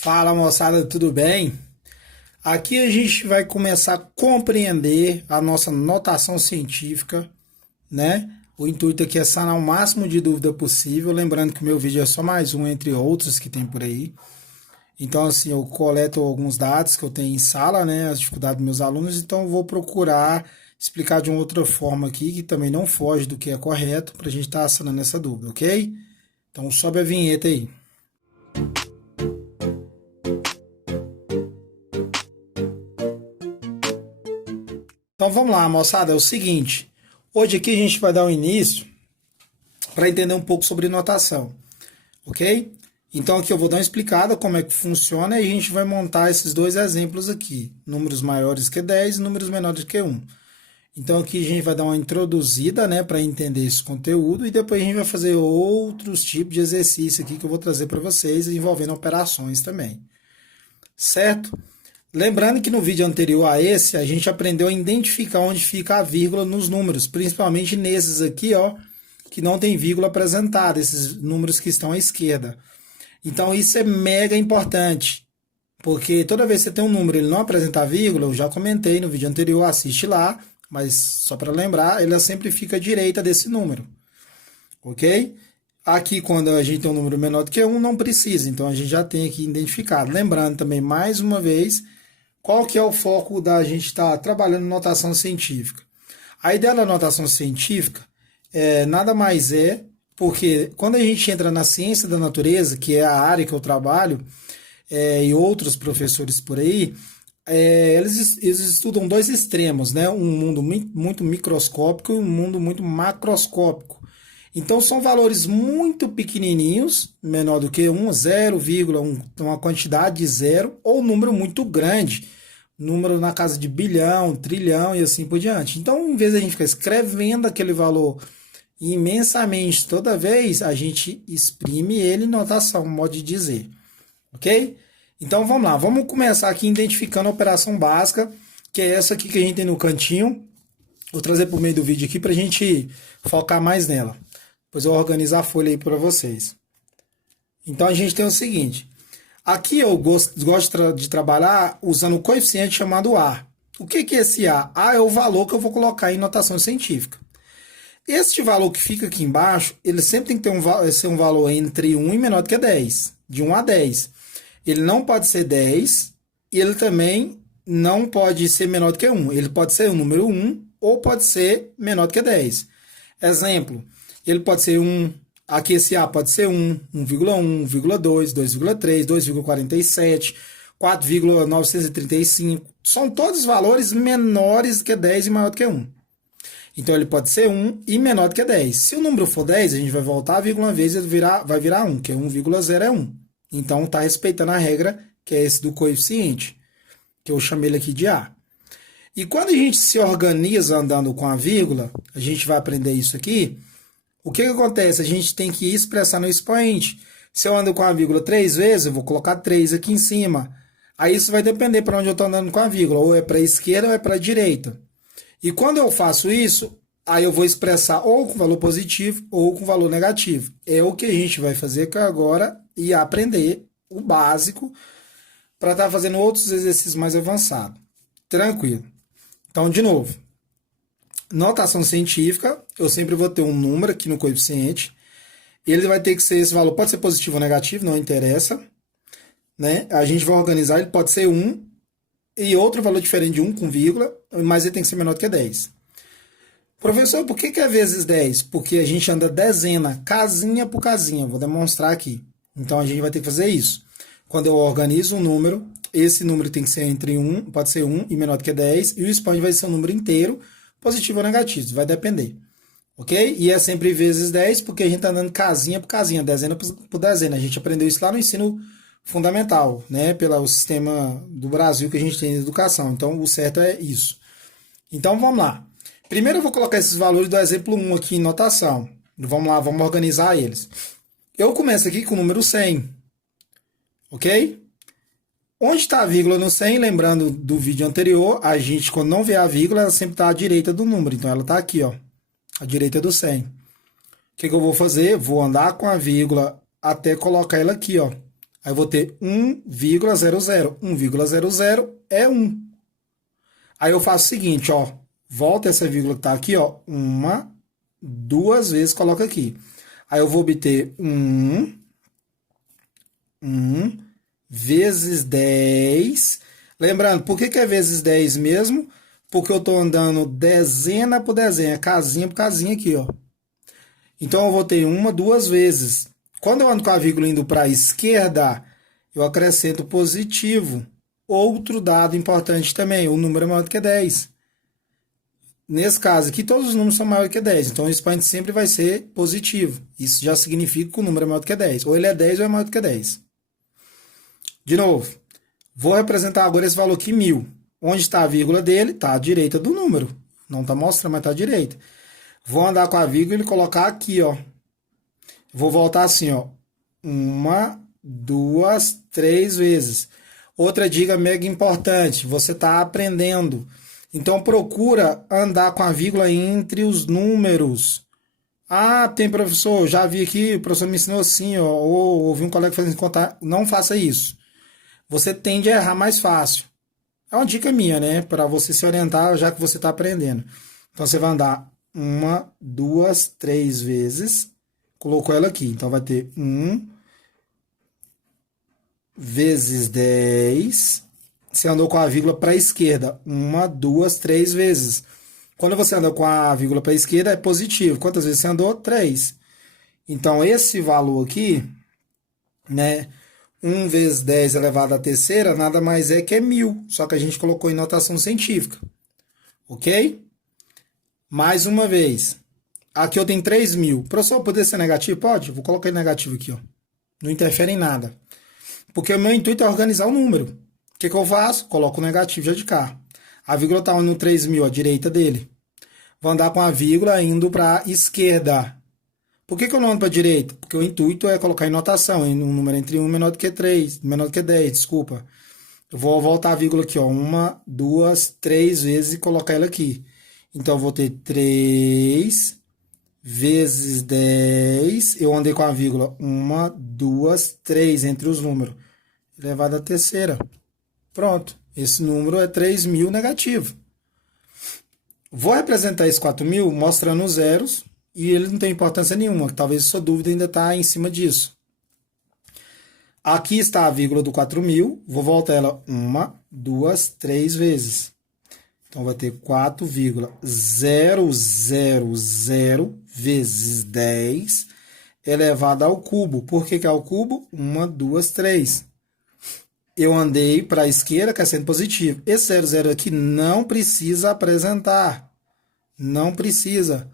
Fala moçada, tudo bem? Aqui a gente vai começar a compreender a nossa notação científica, né? O intuito aqui é sanar o máximo de dúvida possível, lembrando que o meu vídeo é só mais um entre outros que tem por aí. Então, assim, eu coleto alguns dados que eu tenho em sala, né? As dificuldades dos meus alunos, então eu vou procurar explicar de uma outra forma aqui, que também não foge do que é correto, para a gente estar sanando essa dúvida, ok? Então sobe a vinheta aí. Então vamos lá, moçada, é o seguinte. Hoje aqui a gente vai dar o início para entender um pouco sobre notação, ok? Então aqui eu vou dar uma explicada como é que funciona e a gente vai montar esses dois exemplos aqui. Números maiores que 10 e números menores que 1. Então aqui a gente vai dar uma introduzida, né, para entender esse conteúdo e depois a gente vai fazer outros tipos de exercício aqui que eu vou trazer para vocês envolvendo operações também. Certo? Lembrando que no vídeo anterior a esse, a gente aprendeu a identificar onde fica a vírgula nos números, principalmente nesses aqui, ó, que não tem vírgula apresentada, esses números que estão à esquerda. Então isso é mega importante, porque toda vez que você tem um número e ele não apresentar vírgula, eu já comentei no vídeo anterior, assiste lá, mas só para lembrar, ele sempre fica à direita desse número, ok? Aqui, quando a gente tem um número menor do que 1, não precisa, então a gente já tem aqui identificado. Lembrando também, mais uma vez, qual que é o foco da gente estar trabalhando notação científica? A ideia da notação científica nada mais é porque quando a gente entra na ciência da natureza, que é a área que eu trabalho, e outros professores por aí, eles estudam dois extremos, né? Um mundo muito microscópico e um mundo muito macroscópico. Então são valores muito pequenininhos, menor do que 1, 0,1, uma quantidade de zero, ou um número muito grande, número na casa de bilhão, trilhão e assim por diante. Então, em vez de a gente ficar escrevendo aquele valor imensamente toda vez, a gente exprime ele em notação, modo de dizer. Ok? Então vamos lá, vamos começar aqui identificando a operação básica, que é essa aqui que a gente tem no cantinho. Vou trazer por meio do vídeo aqui para a gente focar mais nela. Depois eu vou organizar a folha aí para vocês. Então a gente tem o seguinte. Aqui eu gosto de trabalhar usando o coeficiente chamado A. O que é esse A? A é o valor que eu vou colocar em notação científica. Este valor que fica aqui embaixo, ele sempre tem que ser um valor entre 1 e menor do que 10. De 1 a 10. Ele não pode ser 10 e ele também não pode ser menor do que 1. Ele pode ser o número 1 ou pode ser menor do que 10. Exemplo, ele pode ser 1, aqui esse A pode ser 1, 1,1, 1,2, 2,3, 2,47, 4,935. São todos valores menores do que 10 e maior do que 1. Então ele pode ser 1 e menor do que 10. Se o número for 10, a gente vai voltar a vírgula uma vez e vai virar 1, que é 1,0 é 1. Então está respeitando a regra, que é esse do coeficiente, que eu chamei ele aqui de A. E quando a gente se organiza andando com a vírgula, a gente vai aprender isso aqui. O que acontece? A gente tem que expressar no expoente. Se eu ando com a vírgula 3 vezes, eu vou colocar 3 aqui em cima. Aí isso vai depender para onde eu estou andando com a vírgula. Ou é para a esquerda ou é para a direita. E quando eu faço isso, aí eu vou expressar ou com valor positivo ou com valor negativo. É o que a gente vai fazer agora e aprender o básico para estar fazendo outros exercícios mais avançados. Tranquilo. Então, de novo. Notação científica, eu sempre vou ter um número aqui no coeficiente. Ele vai ter que ser esse valor, pode ser positivo ou negativo, não interessa. Né? A gente vai organizar, ele pode ser 1 e outro valor diferente de 1 com vírgula, mas ele tem que ser menor do que 10. Professor, por que é vezes 10? Porque a gente anda dezena, casinha por casinha. Vou demonstrar aqui. Então a gente vai ter que fazer isso. Quando eu organizo um número, esse número tem que ser entre 1, pode ser 1 e menor do que 10, e o expoente vai ser um número inteiro, positivo ou negativo, vai depender. Ok? E é sempre vezes 10, porque a gente está andando casinha por casinha, dezena por dezena. A gente aprendeu isso lá no ensino fundamental, né? Pelo sistema do Brasil que a gente tem de educação. Então, o certo é isso. Então, vamos lá. Primeiro eu vou colocar esses valores do exemplo 1 aqui em notação. Vamos lá, vamos organizar eles. Eu começo aqui com o número 100. Ok? Onde está a vírgula no 100? Lembrando do vídeo anterior, a gente, quando não vê a vírgula, ela sempre está à direita do número. Então, ela está aqui, ó, à direita do 100. O que eu vou fazer? Vou andar com a vírgula até colocar ela aqui, ó, Aí eu vou ter 1,00. 1,00 é 1. Aí eu faço o seguinte, ó. Volta essa vírgula que tá aqui, ó. Uma, duas vezes, coloca aqui. Aí eu vou obter 1 vezes 10. Lembrando, por que é vezes 10 mesmo? Porque eu estou andando dezena por dezena, casinha por casinha aqui, ó. Então eu vou ter uma, duas vezes. Quando eu ando com a vírgula indo para a esquerda, eu acrescento positivo. Outro dado importante também, o número é maior do que 10. Nesse caso aqui, todos os números são maiores que 10. Então o expoente sempre vai ser positivo. Isso já significa que o número é maior do que 10. Ou ele é 10 ou é maior do que 10. De novo, vou representar agora esse valor aqui, 1000. Onde está a vírgula dele? Está à direita do número. Não está mostrando, mas está à direita. Vou andar com a vírgula e colocar aqui, ó. Vou voltar assim, ó. Uma, duas, três vezes. Outra dica mega importante. Você está aprendendo. Então, procura andar com a vírgula entre os números. Ah, tem professor, já vi aqui, o professor me ensinou assim, ó, ou ouvi um colega fazendo contar. Não faça isso. Você tende a errar mais fácil. É uma dica minha, né? Para você se orientar, já que você está aprendendo. Então, você vai andar uma, duas, três vezes. Colocou ela aqui. Então, vai ter 1 vezes 10. Você andou com a vírgula para a esquerda. Uma, duas, três vezes. Quando você anda com a vírgula para a esquerda, é positivo. Quantas vezes você andou? 3. Então, esse valor aqui, né? 1 vezes 10 elevado à terceira, nada mais é que é 1000. Só que a gente colocou em notação científica. Ok? Mais uma vez. Aqui eu tenho 3000. Professor, poder ser negativo? Pode. Vou colocar em negativo aqui, ó. Não interfere em nada. Porque o meu intuito é organizar o número. O que eu faço? Coloco o negativo já de cá. A vírgula está no 3000, à direita dele. Vou andar com a vírgula indo para a esquerda. Por que eu não ando para a direita? Porque o intuito é colocar em notação, em um número entre 1 menor do que 3, menor do que 10, desculpa. Eu vou voltar a vírgula aqui, ó, uma, duas, três vezes e colocar ela aqui. Então, eu vou ter 3 vezes 10. Eu andei com a vírgula uma, duas, três entre os números. Elevado à terceira. Pronto. Esse número é 3000 negativo. Vou representar esse 4000 mostrando os zeros. E ele não tem importância nenhuma. Talvez sua dúvida ainda está em cima disso. Aqui está a vírgula do 4000. Vou voltar ela uma, duas, três vezes. Então, vai ter 4,000 vezes 10 elevado ao cubo. Por que é ao cubo? 1, 2, 3. Eu andei para a esquerda, que é sendo positivo. Esse 00 aqui não precisa apresentar. Não precisa.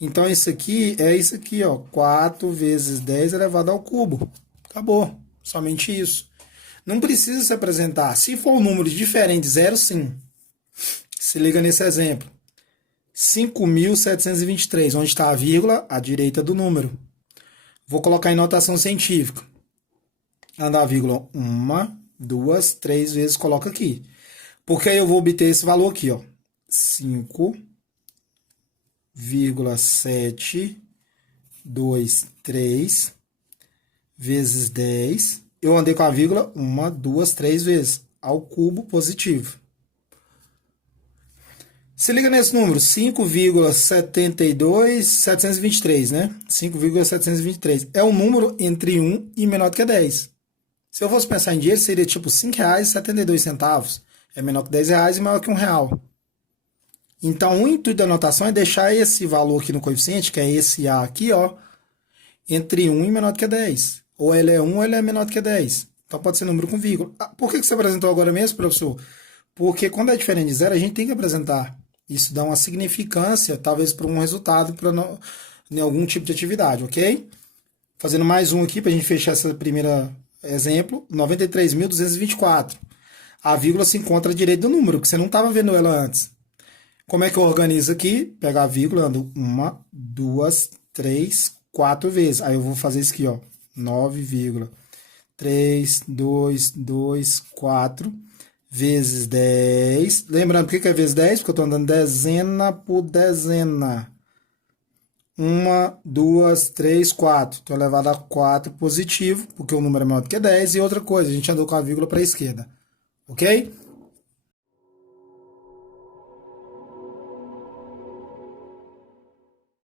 Então, isso aqui é isso aqui, ó. 4 vezes 10 elevado ao cubo. Acabou. Somente isso. Não precisa se apresentar. Se for um número diferente, zero, sim. Se liga nesse exemplo. 5.723, onde está a vírgula? À direita do número. Vou colocar em notação científica. Andar a vírgula 1, 2, 3 vezes, coloca aqui. Porque aí eu vou obter esse valor aqui, ó. 5,723 vezes 10. Eu andei com a vírgula 1, 2, 3 vezes. Ao cubo positivo. Se liga nesse número, 5,723, né? 5,723. É um número entre 1 e menor do que 10. Se eu fosse pensar em dinheiro, seria tipo R$ 5,72. É menor que R$10 e maior que R$1. Então, o intuito da anotação é deixar esse valor aqui no coeficiente, que é esse A aqui, ó, entre 1 e menor do que 10. Ou ele é 1 ou ele é menor do que 10. Então, pode ser número com vírgula. Por que você apresentou agora mesmo, professor? Porque quando é diferente de zero, a gente tem que apresentar. Isso dá uma significância, talvez, para um resultado, em algum tipo de atividade, ok? Fazendo mais um aqui, para a gente fechar esse primeiro exemplo. 93.224. A vírgula se encontra à direita do número, que você não estava vendo ela antes. Como é que eu organizo aqui? Pegar a vírgula, ando 1, 2, 3, 4 vezes. Aí eu vou fazer isso aqui, ó. 9,322,4 vezes 10. Lembrando, por que é vezes 10? Porque eu estou andando dezena por dezena. Uma, duas, três, quatro. Então, elevado a 4 positivo, porque o número é maior do que 10. E outra coisa, a gente andou com a vírgula para a esquerda. Ok?